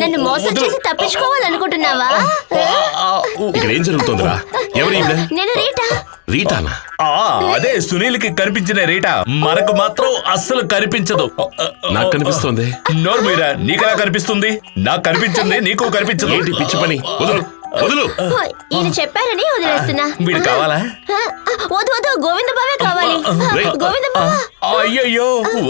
నన్ను మోసం చేసి తప్పించుకోవాలనుకుంటున్నావా? ఇక్కడ ఏం జరుగుతుందిరా? ఎవరు ఈవిడ? నేను రీటా. రీటానా? అదే సునీల్ కి కనిపించిన రీటా, మనకు మాత్రం అస్సలు కనిపించదు. నాకు కనిపిస్తుంది. నోరు మీరా, నీకెలా కనిపిస్తుంది? నాకు కనిపించింది, నీకు కనిపించదు. ఏంటి పిచ్చి పని? వదులు వదులు. ఈయన చెప్పారని వదిలేస్తున్నా. వీడు కావాలా? వద్దు వద్దు, గోవింద బావే కావాలి. గోవింద బావ. అయ్యయ్యో,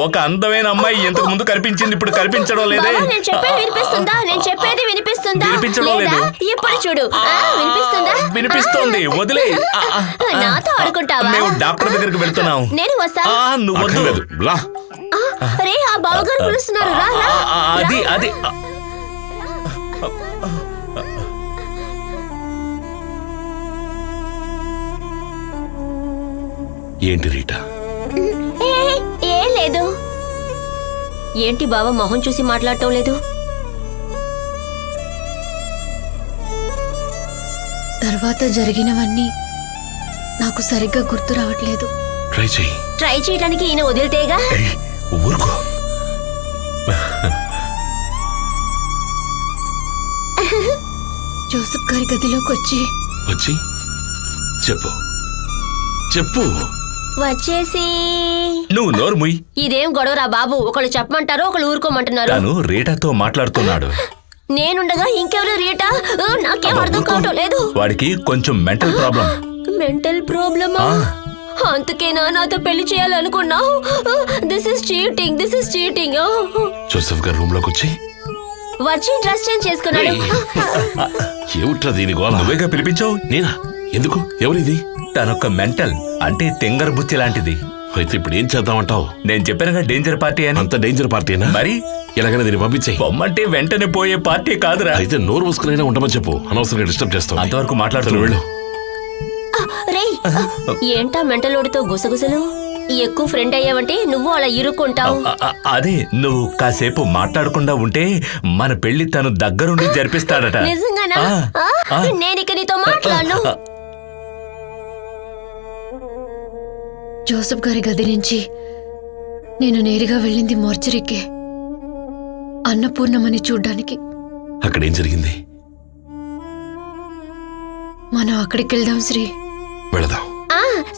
ఒక అందమైన అమ్మాయి ఇంతకు ముందు కనిపించింది, ఇప్పుడు కనిపించడం లేదే. బావా, నేను చెప్పేది వినిపిస్తుందా? నేను చెప్పేది వినిపిస్తుందా? వినిపించడం లేదా? లేదు. ఇప్పుడు చూడు. వినిపిస్తుందా? వినిపిస్తోంది, వదిలే. నాతో ఆడుకుంటావా? మేము డాక్టర్ దగ్గరికి వెళ్తున్నాం. నేను వస్తా. నువ్వు వద్దు. అక్కర్లేదు, రా. రే, ఆ బావగారు పిలుస్తున్నారు. రా రా. అది అది ఏంటి రీటా? ఏం లేదు. ఏంటి బావ మొహం చూసి మాట్లాడటం లేదు? తర్వాత జరిగినవన్నీ నాకు సరిగ్గా గుర్తు రావట్లేదు. ట్రై చెయ్యి. ట్రై చేయడానికి ఈయన వదిలితేగా. ఊరుకో. జోసెఫ్ గారి గదిలోకి వచ్చి చెప్పు చెప్పు. వచ్చేసి నువ్వు నోరు ముయ్. ఇదేం గొడవరా బాబు? ఒకళ్ళు చెప్పమంటారు, ఒకళ్ళు ఊరుకోమంటున్నారు. తను రీటాతో మాట్లాడుతున్నాడు. నేనుండగా ఇంకెవరు రీటా? నాకేం అర్థం కావటం లేదు. వాడికి కొంచెం మెంటల్ ప్రాబ్లం. మెంటల్ ప్రాబ్లమా? అందుకేనా నాతో పెళ్లి చేయాలనుకున్నావు? This is cheating, this is cheating. Joseph గారు రూమ్ లోకి వచ్చి డ్రెస్ చేంజ్ చేసుకున్నాడు. ఏమిట్రా దీని గోల? నువ్వేగా పిలిపించావు. నేనా? ఎందుకు? ఎవరిది? తనొక మెంటల్, అంటే తెంగర బుచ్చి లాంటిది. అయితే ఇప్పుడు ఏం చేద్దామంటావు? నేను చెప్పానుగా డేంజర్ పార్టీ అని. అంత డేంజర్ పార్టీనా? మరి ఎలాగైనా దీన్ని పంపించేయి. బొమ్మంటే వెంటనే పోయే పార్టీ కాదురా. అయితే నోరు మూసుకునైనా ఉండమని చెప్పు. అనవసరంగా డిస్టర్బ్ చేస్తావు. అంతవరకు మాట్లాడుతూ వెళ్ళు. రేయ్, ఏంటా మెంటలోడితో గుసగుసలు? ఎక్కువ ఫ్రెండ్ అయ్యావంటే నువ్వు అలా ఇరుక్కుంటావు. అదే, నువ్వు కాసేపు మాట్లాడకుండా ఉంటే మన పెళ్లి తను దగ్గరుండి జరిపిస్తాడట. నిజంగానా? నేను ఇక నీతో మాట్లాడను. జోసెఫ్ గారి గది నుంచి నేను నేరుగా వెళ్ళింది మోర్చరీకే, అన్నపూర్ణమని చూడ్డానికి. అక్కడ ఏం జరిగింది? మనం అక్కడికి వెళ్దాం శ్రీ. వెళదాం.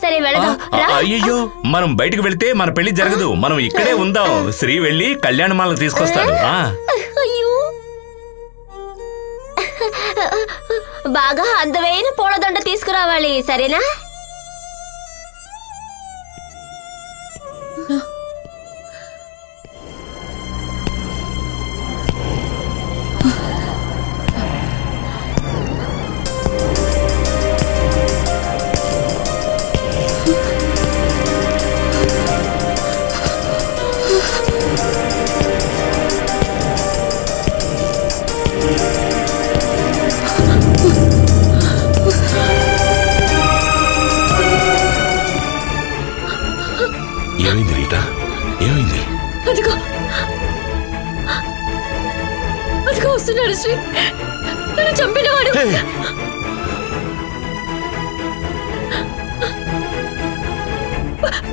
సరే వెళదాం. రా. అయ్యయ్యో, మనం బయటికి వెళ్తే మన పెళ్లి జరగదు. మనం ఇక్కడే ఉందాం. శ్రీ వెళ్ళి కళ్యాణమాలను తీసుకొస్తాడు. అయ్యో, బాగా అందమైన పూలదండ తీసుకురావాలి, సరేనా? ఏమైంది రీటా? ఏమైంది? అదిగో అదిగో వస్తున్నాడు శ్రీ, నన్ను చంపినవాడు.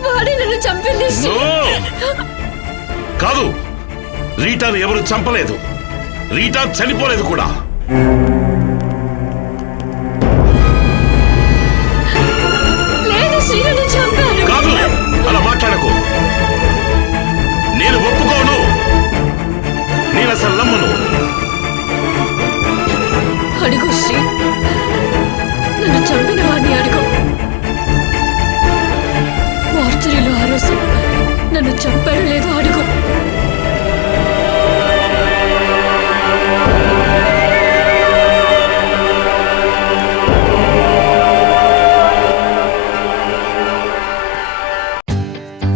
వాడే నన్ను చంపింది. కాదు, రీటాను ఎవరు చంపలేదు. రీటా చనిపోలేదు కూడా. లేదు శ్రీ, నన్ను చంపాడు. కాదు, అలా మాట్లాడకు. నేను ఒప్పుకోను. నేను అసలు నమ్మను. అడుగు శ్రీ, నన్ను చంపిన వాడిని అడుగు. మార్చరీలో ఆ రోజు నన్ను చంపాడు లేదో అడుగు.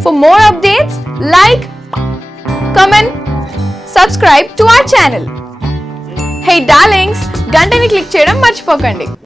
For more updates, like, comment, subscribe to our channel. Hey darlings, గంటని click చేయడం మర్చిపోకండి.